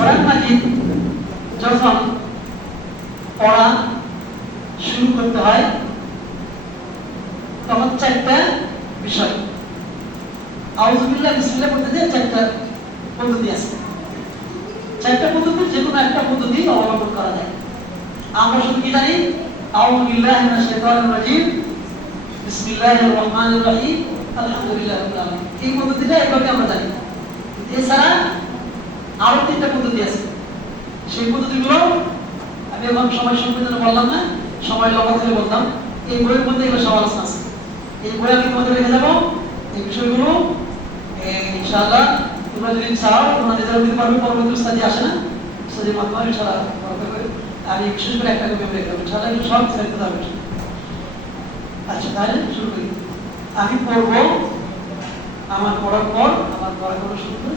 কোরআন যখন পড়া শুরু করতে হয়, তখন চারটা বিষয়। আউজুবিল্লাহ বিসমিল্লাহ পদ্ধতি চারটা পদ্ধতি আছে। চারটা পদ্ধতি, যে কোনো একটা পদ্ধতি অবলম্বন করা যায়। আমরা শুধু কি জানি? আউযুবিল্লাহি মিনাশ শাইতানির রাজিম। বিসমিল্লাহির রহমানির রহিম। আলহামদুলিল্লাহ এই পদ্ধতিটা এভাবে আমরা জানি। এছাড়া আরও তিনটা পদ্ধতি আছে। সেই পদ্ধতিগুলো আমি এখন সময় সংবেদনে বললাম না সময় লম্বা করে বললাম এই বইয়ের মধ্যে এগুলো সব আলোচনা আছে। এই বই আমি তোমাদের রেখে যাব এই বিষয়গুলো ইনশাআল্লাহ, তোমরা যদি চাও, তোমরা নিজেরা দিতে পারবে পরবর্তী স্থানে আসে না। স্টাডির মাধ্যমে ইনশাআল্লাহ আমি বিশেষ করে একটা কপি রেখে দেবো। ইনশাআল্লাহ, এগুলো সব বিস্তারিত যাবে আচ্ছা তাহলে শুরু করি। আমি পড়ব, আমার পড়ার পর, আমার পড়াগুলো শুরু করে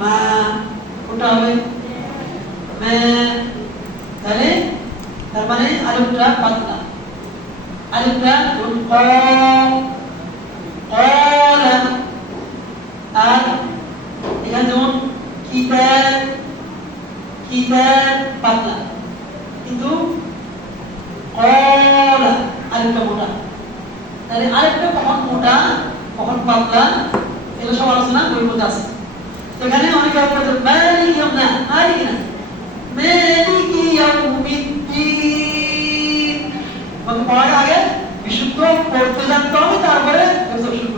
মা কোনটা হবে তাহলে তার মানে আলিফটা পাতলা ক আর এখানে যেমন কিতাব কিতাব পাতলা কিন্তু কলা আরেকটা মোটা তাহলে আরেকটা কখন মোটা কখন পাতলা এগুলো সব আলোচনা বই মধ্যে আছে তো এখানে অনেকে বলতে মালিক ইয়াম না মালিক না মালিক ইয়াউমিদ্দিন মানে পড়ার আগে বিশুদ্ধ পড়তে জানতে হবে তারপরে এসব শুরু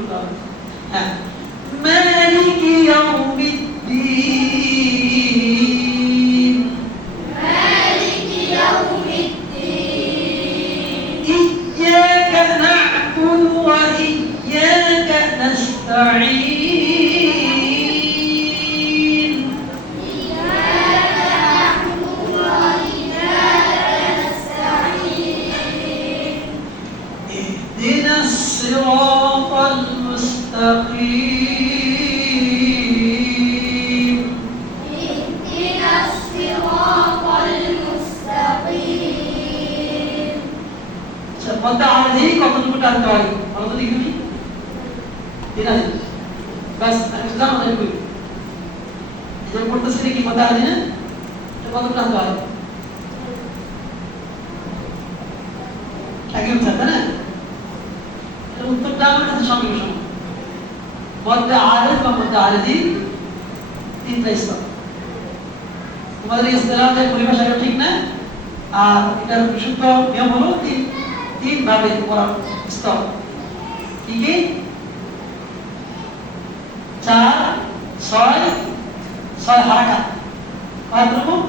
পদ্মা আমরা দেখি কতটুকু টানতে পারি আমরা তো দেখিনি ঠিক আছে বাস একদম আমাদের করি এবার পড়তেছি দেখি পদ্মা আছে না কত টানতে পারে একই উত্তর তাই না উত্তরটা আমার কাছে সঙ্গে সঙ্গে মধ্যে আরেজ বা মধ্যে আরেজি তিনটা স্তর তোমাদের ইস্তেলাহের পরিভাষাটা ঠিক না? আর এটার বিশুদ্ধ নিয়ম হলো তিন তিন ভাবে পড়ার স্তর কি কি? চার, ছয় ছয় হারাকাত। কয় রকম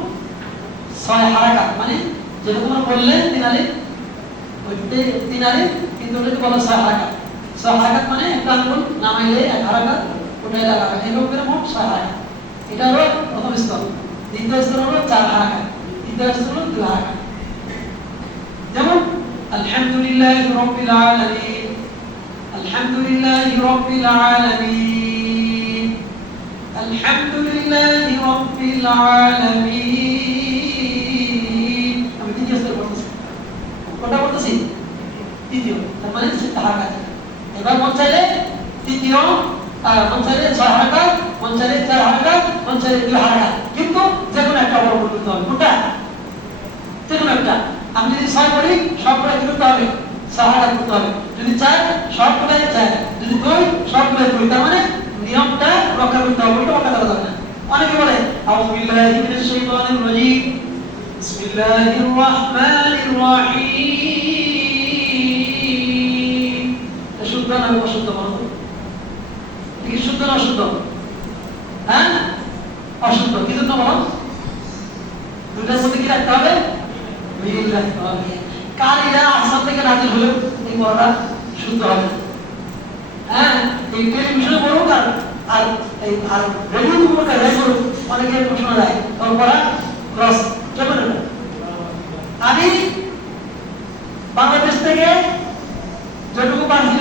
ছয় হারাকাত। মানে তোমরা বললে তিন আলিফ তিন আলিফ, কিন্তু ওটাকে বলা ছয় হারাকাত। ছয় হারাকাত মানে একটা আঙ্গুল নামাইলে এক হারাকাত উঠাইলে এক হারাকাত এরকম করে মোট ছয় হারাকাত এটা হলো প্রথম স্তর। দ্বিতীয় স্তর হলো চার হারাকাত। তৃতীয় স্তর হলো দুই হারাকাত। যেমন, আলহামদুলিল্লাহ রব্বিল আলামিন। আলহামদুলিল্লাহ রব্বিল আলামিন। আলহামদুলিল্লাহ রব্বিল আলামিন। আমি দ্বিতীয় স্তর করতেছি ওটা করতেছি তৃতীয়। তার মানে হারাকাত। এবার মন চাইলে তৃতীয় মন চাইলে ছয় হারাকাত মন চাইলে চার হারাকাত মন চাইলে দুই হারাকাত কিন্তু যে কোনো একটা অবলম্বন করতে হবে কোনটা যে কোনো একটা। আমি যদি ছয় করি সবগুলো কি করতে হবে? ছয় করতে হবে। যদি চার সবগুলো চার যদি দুই সবগুলো দুই। তার মানে নিয়মটা রক্ষা করতে হবে ওটা রক্ষা করা যাবে না। অনেকে বলে, আউযু বিল্লাহি মিনাশ শাইতানির রাজীম। বিসমিল্লাহির রহমানির রহিম। শুদ্ধ না অশুদ্ধ বলো? কি শুদ্ধ না অশুদ্ধ হ্যাঁ? অশুদ্ধ কি জন্য বলো? দুটার মধ্যে কি রাখতে হবে? মিল রাখতে হবে। কারিরা আসমান থেকে নাজিল হলেও এই পড়াটা শুদ্ধ হবে। হ্যাঁ? এই টেলিভিশনে পড়ুক আর আর এই আর রেডিও আর রেডিও পড়ুক অনেকে এরকম শোনা যায় তখন ক্রস। চলবে না আমি বাংলাদেশ থেকে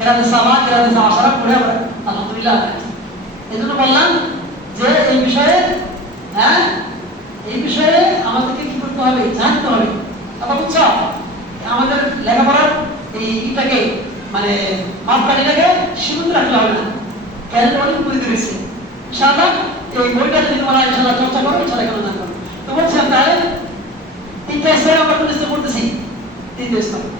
সাইন্সে কেরাত কেরাতে সামা কেরাতে আশারা পড়ে আমরা আলহামদুলিল্লাহ এই যে এই বিষয়ে হ্যাঁ এই বিষয়ে আমাদেরকে কি করতে হবে জানতে হবে কথা বুঝছ আমাদের লেখাপড়ার এই ইটাকে মানে মাপকাঠিটাকে সীমিত রাখলে হবে না কেন অনেক বই রয়েছে ইনশাআল্লাহ এই বইটা যদি তোমরা ইনশাআল্লাহ চর্চা করো ইনশাআল্লাহ কেন না করো তো বলছিলাম তাহলে তিনটা স্তরে আমরা কোন পড়তেছি তিনটে স্তর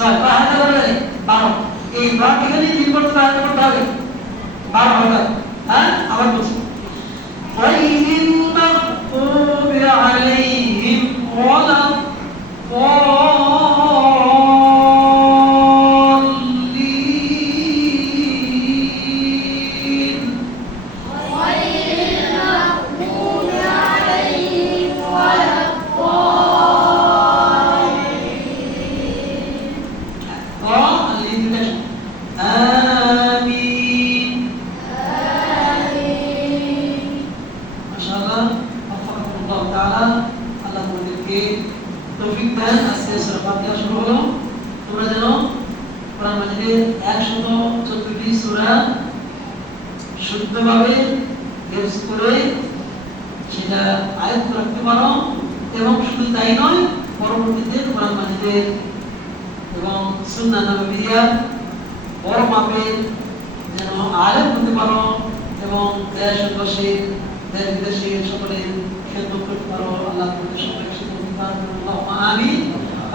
ছয় বা হারাকাত হলে বারো। এই মধ্যে হারাকাত করতে তোমরা যেন কোরআন মাজিদের সেটা আয়ত্ত রাখতে পারো এবং শুধু তাই নয়, পরবর্তীতে কোরআন মাজিদের এবং সুন্না নবীরিয়া বড় মাপের যেন আলেম করতে পারো এবং দেশ বসে দেশ বিদেশের সকলের খেদমত করতে পারো আল্লাহ আল্লাহুম্মা আমিন।